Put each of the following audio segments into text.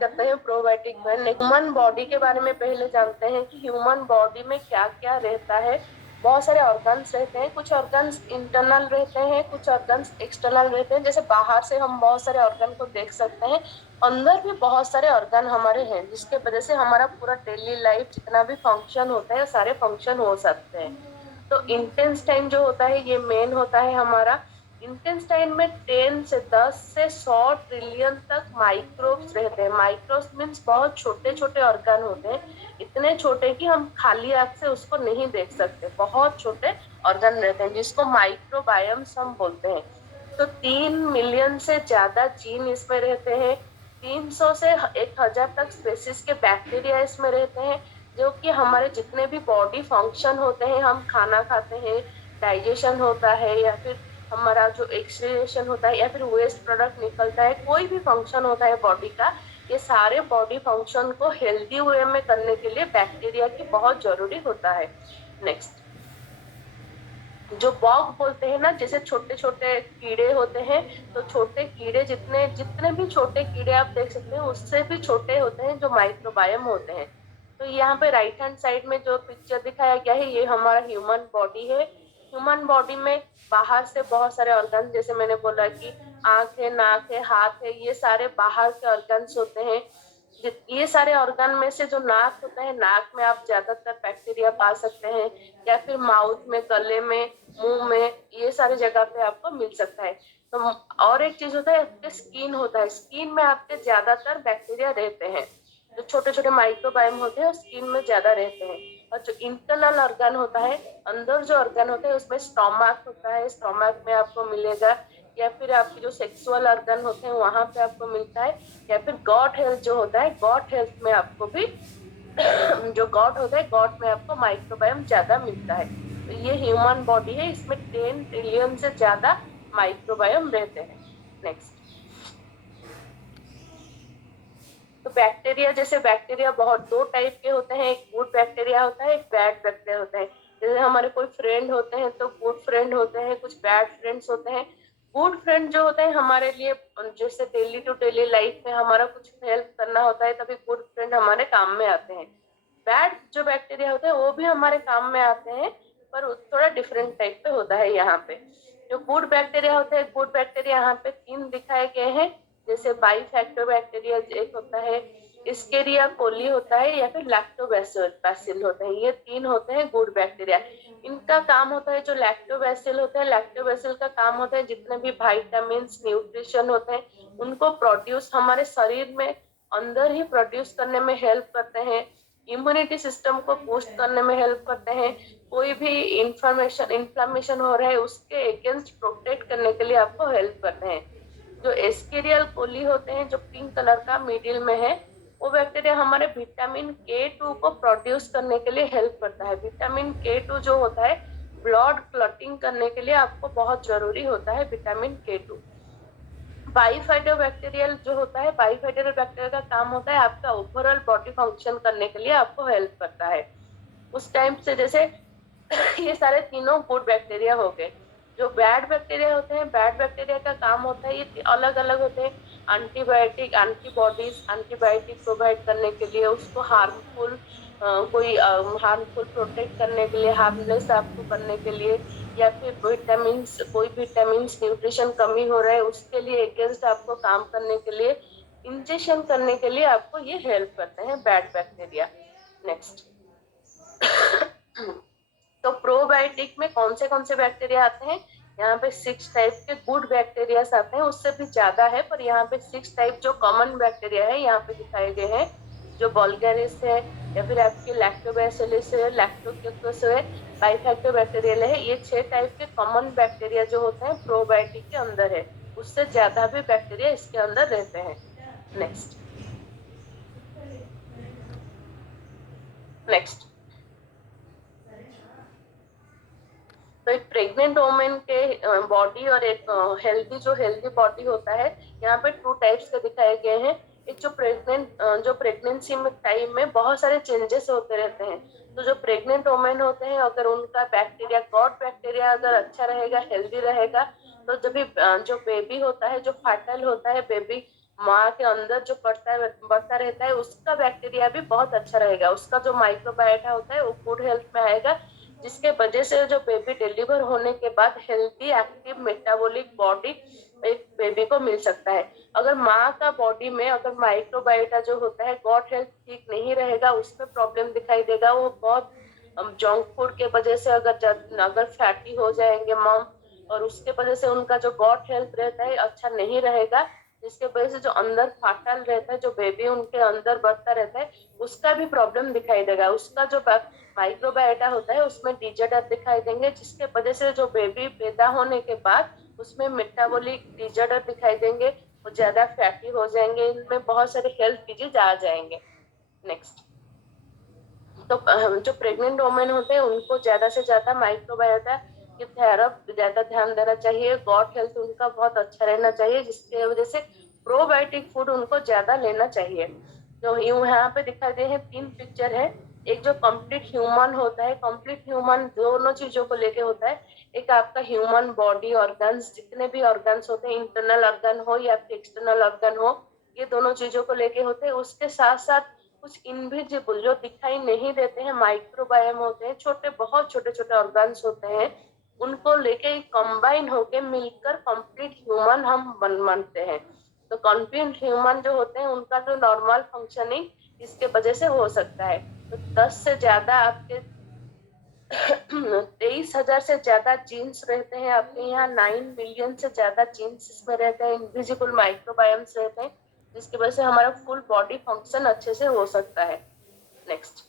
करते हैं प्रोबायोटिक में। ह्यूमन बॉडी के बारे में पहले जानते हैं कि ह्यूमन बॉडी में क्या क्या रहता है। बहुत सारे ऑर्गन्स रहते हैं, कुछ ऑर्गन्स इंटरनल रहते हैं, कुछ ऑर्गन्स एक्सटर्नल रहते हैं। जैसे बाहर से हम बहुत सारे ऑर्गन को देख सकते हैं, अंदर भी बहुत सारे ऑर्गन हमारे हैं, जिसके वजह से हमारा पूरा डेली लाइफ जितना भी फंक्शन होता है सारे फंक्शन हो सकते हैं। तो इंटेस्टाइन जो होता है ये मेन होता है हमारा। इंटेस्टाइन में 10 से 100 ट्रिलियन तक माइक्रोब्स रहते हैं। माइक्रोब्स मीन्स बहुत छोटे छोटे ऑर्गन होते हैं, इतने छोटे कि हम खाली आंख से उसको नहीं देख सकते। बहुत छोटे ऑर्गन रहते हैं जिसको माइक्रोबायम्स हम बोलते हैं। तो 3 मिलियन से ज्यादा जीन इसमें रहते हैं। 300 से 1000 तक स्पेसिस के बैक्टीरिया इसमें रहते हैं, जो कि हमारे जितने भी बॉडी फंक्शन होते हैं, हम खाना खाते हैं, डाइजेशन होता है, या फिर हमारा जो एक्सक्रीशन होता है, या फिर वेस्ट प्रोडक्ट निकलता है, कोई भी फंक्शन होता है बॉडी का, ये सारे बॉडी फंक्शन को हेल्दी वे में करने के लिए बैक्टीरिया की बहुत जरूरी होता है। नेक्स्ट, जो बॉग बोलते हैं ना, जैसे छोटे छोटे कीड़े होते हैं, तो छोटे कीड़े जितने जितने भी छोटे कीड़े आप देख सकते हैं उससे भी छोटे होते हैं जो माइक्रोबायम होते हैं। तो यहाँ पे राइट हैंड साइड में जो पिक्चर दिखाया गया है ये हमारा ह्यूमन बॉडी है। ह्यूमन बॉडी में बाहर से बहुत सारे ऑर्गन, जैसे मैंने बोला कि आंख है, नाक है, हाथ है, ये सारे बाहर के ऑर्गन्स होते हैं। ये सारे ऑर्गन में से जो नाक होता है, नाक में आप ज्यादातर बैक्टीरिया पा सकते हैं, या फिर माउथ में, गले में, मुंह में, ये सारी जगह पे आपको मिल सकता है। तो और एक चीज होता है, आपके स्किन होता है, स्किन में आपके ज्यादातर बैक्टीरिया रहते हैं। जो छोटे छोटे माइक्रोबायम होते हैं स्किन में ज्यादा रहते हैं। और जो इंटरनल ऑर्गन होता है, अंदर जो ऑर्गन होता है उसमें स्टोमक होता है, स्टोमक में आपको मिलेगा, या फिर आपके जो सेक्सुअल ऑर्गन होते हैं वहां पे आपको मिलता है, या फिर गॉट हेल्थ जो होता है, गॉट हेल्थ में आपको भी जो गॉट होता है, गॉट में आपको माइक्रोबायम ज्यादा मिलता है। तो ये ह्यूमन बॉडी है, इसमें 10 ट्रिलियन से ज्यादा माइक्रोबायम रहते हैं। नेक्स्ट, तो बैक्टीरिया, जैसे बैक्टीरिया बहुत दो टाइप के होते हैं, एक गुड बैक्टीरिया होता है, एक बैड बैक्टीरिया होता है। जैसे हमारे कोई फ्रेंड होते हैं तो गुड फ्रेंड होते हैं, कुछ बैड फ्रेंड्स होते हैं। गुड फ्रेंड जो होते हैं हमारे लिए, जैसे डेली टू डेली लाइफ में हमारा कुछ हेल्प करना होता है तभी गुड फ्रेंड हमारे काम में आते हैं। बैड जो बैक्टीरिया होते हैं वो भी हमारे काम में आते हैं, पर थोड़ा डिफरेंट टाइप पे होता है। यहाँ पे जो गुड बैक्टीरिया होते हैं, गुड बैक्टीरिया यहाँ पे 3 दिखाए गए हैं। जैसे बाइफैक्टोबैक्टीरिया एक होता है, इस्केरिया कोली होता है, या फिर लैक्टोबैसिल होते हैं। ये 3 होते हैं गुड बैक्टीरिया। इनका काम होता है, जो लैक्टोबैसिल होते हैं, लैक्टोबैसिल का काम होता है जितने भी विटामिन न्यूट्रिशन होते हैं उनको प्रोड्यूस हमारे शरीर में अंदर ही प्रोड्यूस करने में हेल्प करते हैं। इम्यूनिटी सिस्टम को बूस्ट करने में हेल्प करते हैं। कोई भी इन्फ्लामेशन हो रहा है उसके अगेंस्ट प्रोटेक्ट करने के लिए आपको हेल्प करते हैं। जो एस्केरियल कोली होते हैं, जो पिंक कलर का मिडिल में है, वो बैक्टीरिया हमारे विटामिन K2 को प्रोड्यूस करने के लिए हेल्प करता है। विटामिन K2 जो होता है ब्लड क्लॉटिंग करने के लिए आपको बहुत जरूरी होता है विटामिन K2। बाइफाइटोबैक्टीरियल जो होता है, बाइफाइटोरियल बैक्टीरिया का काम होता है आपका ओवरऑल बॉडी फंक्शन करने के लिए आपको हेल्प करता है। उस टाइम से जैसे ये सारे तीनों गुड बैक्टीरिया हो गए। जो बैड बैक्टीरिया होते हैं, बैड बैक्टीरिया का काम होता है, ये अलग अलग होते हैं। एंटीबायोटिक, एंटीबॉडीज, एंटीबायोटिक प्रोवाइड करने के लिए, उसको हार्मफुल कोई हार्मफुल प्रोटेक्ट करने के लिए, हार्मलेस आपको करने के लिए, या फिर कोई विटामिन न्यूट्रिशन कमी हो रहा है उसके लिए अगेंस्ट आपको काम करने के लिए, इंजेक्शन करने के लिए आपको ये हेल्प करते हैं बैड बैक्टीरिया। नेक्स्ट, तो प्रोबायोटिक में कौन से बैक्टीरिया आते हैं? यहाँ पे 6 टाइप के गुड बैक्टीरिया आते हैं, उससे भी ज्यादा है, पर यहाँ पे 6 टाइप जो कॉमन बैक्टीरिया है यहाँ पे दिखाए गए हैं। जो बल्गारिस है, या फिर आपके लैक्टोबैसिलस है, लैक्टोकोकस है, बाइफैक्टोबैक्टीरियल है, ये 6 टाइप के कॉमन बैक्टीरिया जो होते हैं प्रोबायोटिक के अंदर है। उससे ज्यादा भी बैक्टीरिया इसके अंदर रहते हैं। नेक्स्ट, नेक्स्ट, तो एक प्रेग्नेंट वोमेन के बॉडी और एक हेल्दी बॉडी होता है, यहाँ पे 2 टाइप्स के दिखाए गए हैं। एक जो प्रेगनेंसी में टाइम में बहुत सारे चेंजेस होते रहते हैं। तो जो प्रेग्नेंट वोमेन होते हैं, अगर उनका बैक्टीरिया, गॉड बैक्टीरिया अगर अच्छा रहेगा, हेल्दी रहेगा, तो जब भी जो बेबी होता है, जो फर्टाइल होता है बेबी, माँ के अंदर जो बढ़ता रहता है उसका बैक्टीरिया भी बहुत अच्छा रहेगा, उसका जो माइक्रोबायोटा होता है वो गुड हेल्थ में आएगा, जिसके वजह से जो बेबी डिलीवर होने के बाद हेल्थी एक्टिव मेटाबॉलिक बॉडी एक बेबी को मिल सकता है। अगर माँ का बॉडी में अगर माइक्रोबायोटा जो होता है गॉट हेल्थ ठीक नहीं रहेगा, उसमें प्रॉब्लम दिखाई देगा, वो बहुत जंक फूड के वजह से अगर फैटी हो जाएंगे मॉम, और उसके वजह से उनका जो गॉट हेल्थ रहता है अच्छा नहीं रहेगा, जिसके वजह से जो अंदर फाटल रहता है, जो बेबी उनके अंदर बढ़ता रहता है, उसका भी प्रॉब्लम दिखाई देगा। उसका जो माइक्रोबायोटा होता है उसमें डिजर्डर दिखाई देंगे, जिसके वजह से जो बेबी पैदा होने के बाद उसमें मेटाबॉलिक डिजर्डर दिखाई देंगे, वो ज्यादा फैटी हो जाएंगे, इनमें बहुत सारे हेल्थ डिजीज आ जाएंगे। नेक्स्ट, तो जो प्रेग्नेंट वुमेन होते हैं उनको ज्यादा से ज्यादा माइक्रोबायोटा की तरफ ज्यादा ध्यान देना चाहिए, गॉट हेल्थ उनका बहुत अच्छा रहना चाहिए, जिसकी वजह से प्रोबायोटिक फूड उनको ज्यादा लेना चाहिए। जो यहाँ पे दिखाई दे हैं 3 पिक्चर है। एक जो कंप्लीट ह्यूमन होता है, कंप्लीट ह्यूमन दोनों चीजों को लेके होता है। एक आपका ह्यूमन बॉडी ऑर्गन्स, जितने भी ऑर्गन्स होते हैं, इंटरनल ऑर्गन हो या फिर एक्सटर्नल ऑर्गन हो, ये दोनों चीजों को लेके होते हैं। उसके साथ साथ कुछ इनविजिबल जो दिखाई नहीं देते हैं माइक्रोबायम होते हैं, छोटे बहुत छोटे छोटे ऑर्गन्स होते हैं, उनको लेके कंबाइन होके मिलकर कंप्लीट ह्यूमन हम मानते हैं। तो कंप्लीट ह्यूमन जो होते हैं उनका जो नॉर्मल फंक्शनिंग इसके वजह से हो सकता है। तो 10 से ज्यादा आपके 23,000 से ज्यादा जीन्स रहते हैं आपके यहाँ, 9 मिलियन से ज्यादा जीन्स इसमें रहते हैं, इनविजिबल माइक्रोबायम्स रहते हैं, जिसकी वजह से हमारा फुल बॉडी फंक्शन अच्छे से हो सकता है। नेक्स्ट,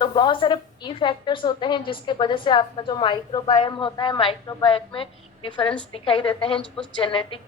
तो बहुत सारे की फैक्टर्स होते हैं जिसके वजह से आपका जो माइक्रोबायम होता है, माइक्रोबायम में डिफरेंस दिखाई देते हैं, कुछ जेनेटिक